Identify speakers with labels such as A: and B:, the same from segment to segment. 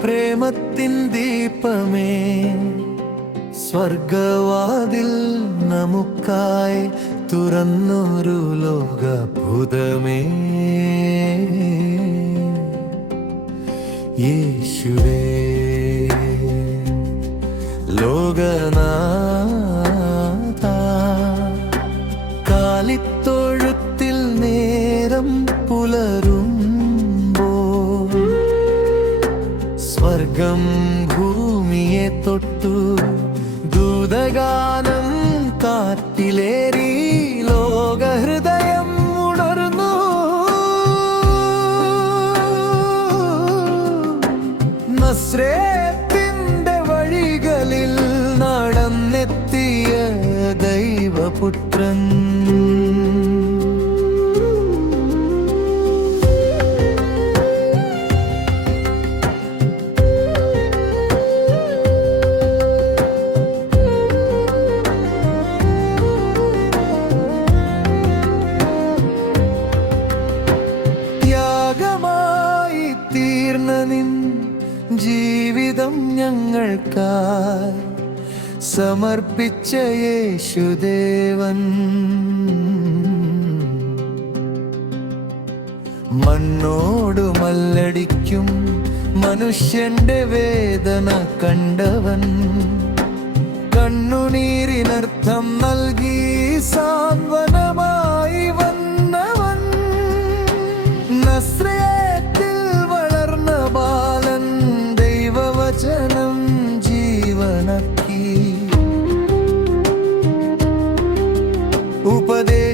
A: പ്രേമത്തിൻ ദീപമേ സ്വർഗവാതിൽ നമുക്കായി തുറന്നൊരു ലോകഭൂതമേ യേശുവേ ലോകനാഥ സ്വർഗം ഭൂമിയെ തൊട്ടു. ദൂതഗാനം കാറ്റിലേറി ലോകഹൃദയം ഉണർന്നു. നസ്രേത്തിന്റെ വഴികളിൽ നടന്നെത്തിയ ദൈവപുത്രൻ ഞങ്ങൾക്കായി സമർപ്പിച്ച യേശുദേവൻ. മണ്ണോടു മല്ലടിക്കും മനുഷ്യന്റെ വേദന കണ്ടവൻ. കണ്ണുനീരിനർത്ഥം നൽകി സാന്ത്വനമായി വന്നവൻ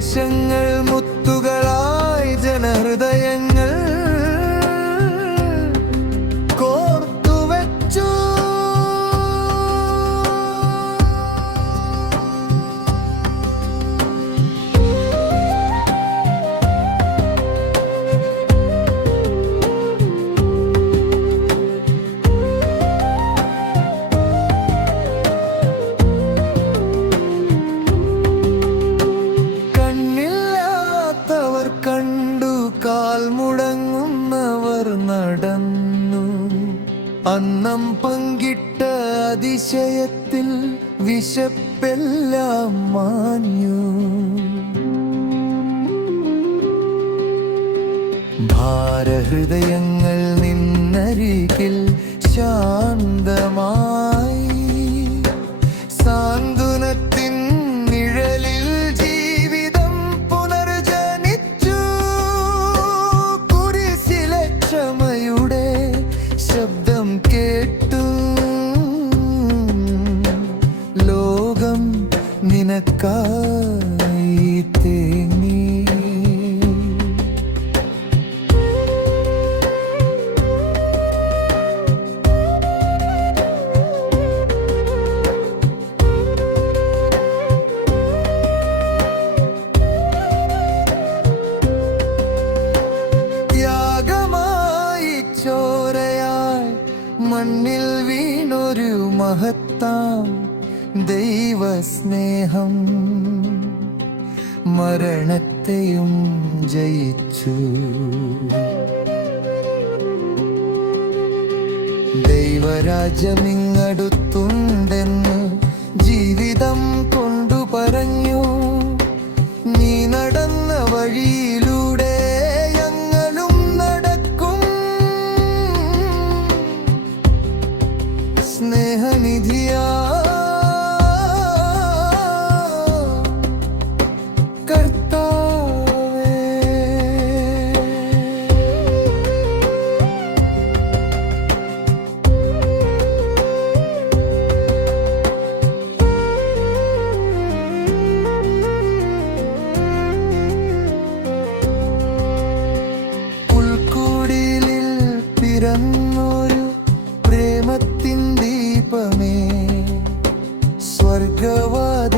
A: 现。അന്നം പങ്കിട്ട അതിശയത്തിൽ വിശപ്പെല്ലാം മാഞ്ഞു. ഭാരഹൃദയങ്ങൾ നിന്നരികിൽ ശാന്തമായി മണ്ണിൽ വീണൊരു മഹത്താം ദൈവസ്നേഹം. മരണത്തെയും ജയിച്ചു. ദൈവരാജ്യമിങ്ങടുത്തുണ്ടെന്ന് പിറന്നൊരു പ്രേമത്തിൻ ദീപമേ. സ്വർഗവാതിൽ